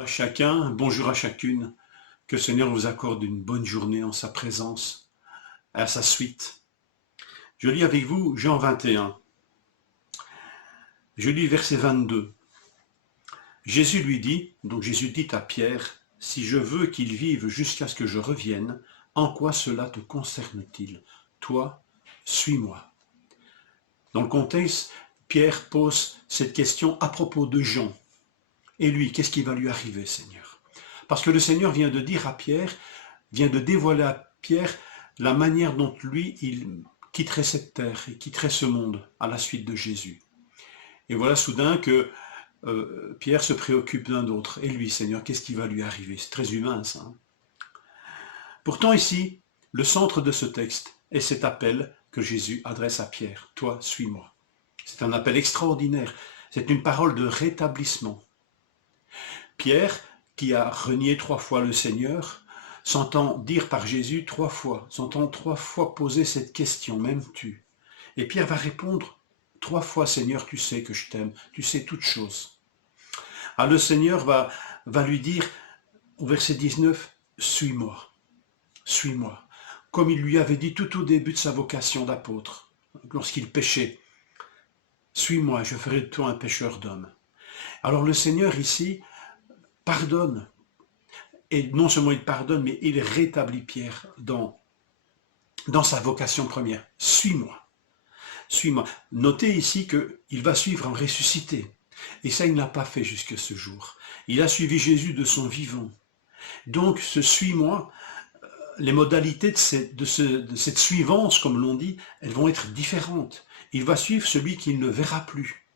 À chacun, bonjour à chacune, que le Seigneur vous accorde une bonne journée en sa présence, à sa suite. Je lis avec vous Jean 21. Je lis verset 22. Jésus lui dit, donc Jésus dit à Pierre, si je veux qu'il vive jusqu'à ce que je revienne, en quoi cela te concerne-t-il? Toi, suis-moi. Dans le contexte, Pierre pose cette question à propos de Jean. Et lui, qu'est-ce qui va lui arriver, Seigneur? Parce que le Seigneur vient de dire à Pierre, vient de dévoiler à Pierre la manière dont lui, il quitterait cette terre et quitterait ce monde à la suite de Jésus. Et voilà soudain que Pierre se préoccupe d'un autre. Et lui, Seigneur, qu'est-ce qui va lui arriver? C'est très humain, ça. Hein. Pourtant, ici, le centre de ce texte est cet appel que Jésus adresse à Pierre. Toi, suis-moi. C'est un appel extraordinaire. C'est une parole de rétablissement. Pierre, qui a renié 3 fois le Seigneur, s'entend dire par Jésus 3 fois, s'entend 3 fois poser cette question, m'aimes-tu? Et Pierre va répondre 3 fois, Seigneur, tu sais que je t'aime, tu sais toutes choses. Alors le Seigneur va lui dire, au verset 19, suis-moi, suis-moi. Comme il lui avait dit tout au début de sa vocation d'apôtre, lorsqu'il péchait, suis-moi, je ferai de toi un pêcheur d'hommes. Alors le Seigneur ici pardonne. Et non seulement il pardonne, mais il rétablit Pierre dans sa vocation première. Suis-moi. Suis-moi. Notez ici qu'il va suivre un ressuscité. Et ça, il n'a pas fait jusque ce jour. Il a suivi Jésus de son vivant. Donc, ce suis-moi, les modalités de cette suivance, comme l'on dit, elles vont être différentes. Il va suivre celui qu'il ne verra plus.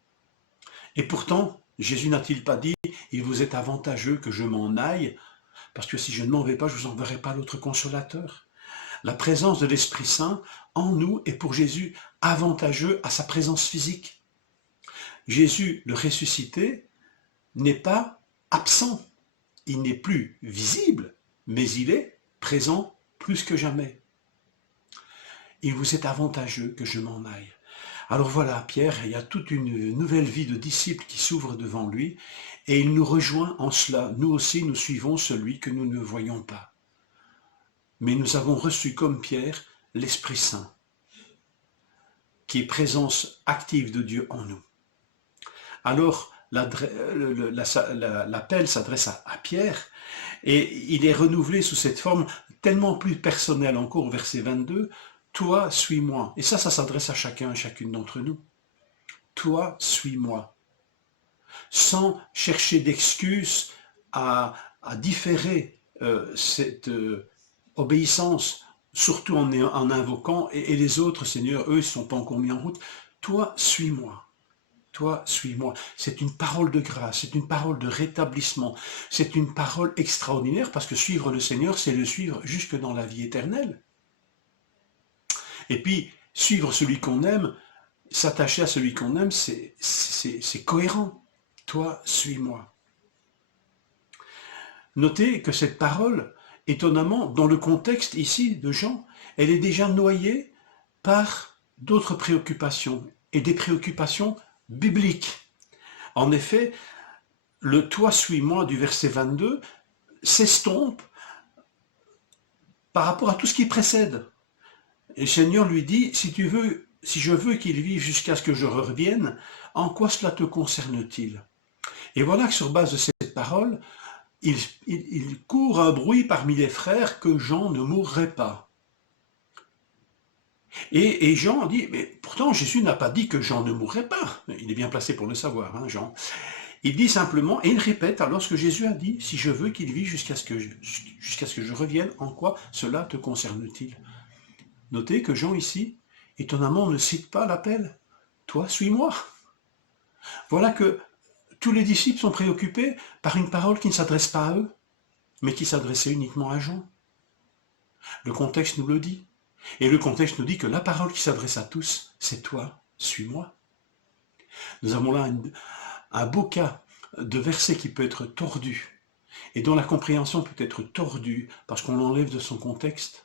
Et pourtant, Jésus n'a-t-il pas dit, il vous est avantageux que je m'en aille, parce que si je ne m'en vais pas, je ne vous enverrai pas l'autre consolateur. La présence de l'Esprit Saint en nous est pour Jésus avantageux à sa présence physique. Jésus, le ressuscité, n'est pas absent. Il n'est plus visible, mais il est présent plus que jamais. Il vous est avantageux que je m'en aille. Alors voilà, Pierre, il y a toute une nouvelle vie de disciple qui s'ouvre devant lui, et il nous rejoint en cela. Nous aussi, nous suivons celui que nous ne voyons pas. Mais nous avons reçu comme Pierre l'Esprit Saint, qui est présence active de Dieu en nous. Alors, l'appel s'adresse à Pierre, et il est renouvelé sous cette forme tellement plus personnelle encore au verset 22, « Toi, suis-moi ». Et ça s'adresse à chacun et chacune d'entre nous. « Toi, suis-moi ». Sans chercher d'excuses à différer cette obéissance, surtout en invoquant, et les autres, Seigneur, eux, ils ne sont pas encore mis en route. Toi, suis-moi. Toi, suis-moi. C'est une parole de grâce, c'est une parole de rétablissement, c'est une parole extraordinaire, parce que suivre le Seigneur, c'est le suivre jusque dans la vie éternelle. Et puis, suivre celui qu'on aime, s'attacher à celui qu'on aime, c'est cohérent. Toi, suis-moi. Notez que cette parole, étonnamment, dans le contexte ici de Jean, elle est déjà noyée par d'autres préoccupations, et des préoccupations bibliques. En effet, le « toi suis-moi » du verset 22 s'estompe par rapport à tout ce qui précède. Et le Seigneur lui dit, si je veux qu'il vive jusqu'à ce que je revienne, en quoi cela te concerne-t-il? Et voilà que sur base de cette parole, il court un bruit parmi les frères que Jean ne mourrait pas. Et Jean dit, mais pourtant Jésus n'a pas dit que Jean ne mourrait pas. Il est bien placé pour le savoir, hein, Jean. Il dit simplement, et il répète alors ce que Jésus a dit, si je veux qu'il vive jusqu'à ce que je revienne, en quoi cela te concerne-t-il? Notez que Jean ici, étonnamment, ne cite pas l'appel. Toi, suis-moi. Voilà que tous les disciples sont préoccupés par une parole qui ne s'adresse pas à eux, mais qui s'adressait uniquement à Jean. Le contexte nous le dit. Et le contexte nous dit que la parole qui s'adresse à tous, c'est toi, suis-moi. Nous avons là un beau cas de verset qui peut être tordu, et dont la compréhension peut être tordue parce qu'on l'enlève de son contexte,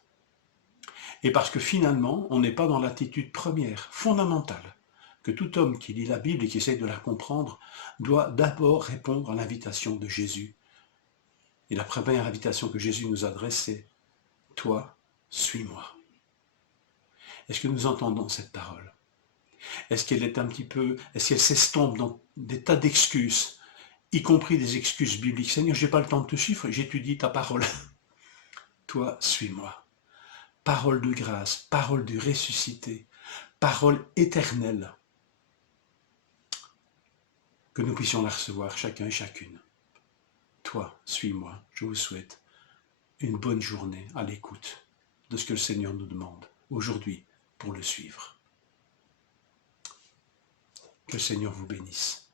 et parce que finalement, on n'est pas dans l'attitude première, fondamentale, que tout homme qui lit la Bible et qui essaie de la comprendre doit d'abord répondre à l'invitation de Jésus. Et la première invitation que Jésus nous adresse, c'est « Toi, suis-moi ». Est-ce que nous entendons cette parole? Est-ce qu'elle est un petit peu, est-ce qu'elle s'estompe dans des tas d'excuses, y compris des excuses bibliques? Seigneur, je n'ai pas le temps de te suivre, j'étudie ta parole. Toi, suis-moi. Parole de grâce, parole du ressuscité, parole éternelle. Que nous puissions la recevoir chacun et chacune. Toi, suis-moi. Je vous souhaite une bonne journée à l'écoute de ce que le Seigneur nous demande aujourd'hui pour le suivre. Que le Seigneur vous bénisse.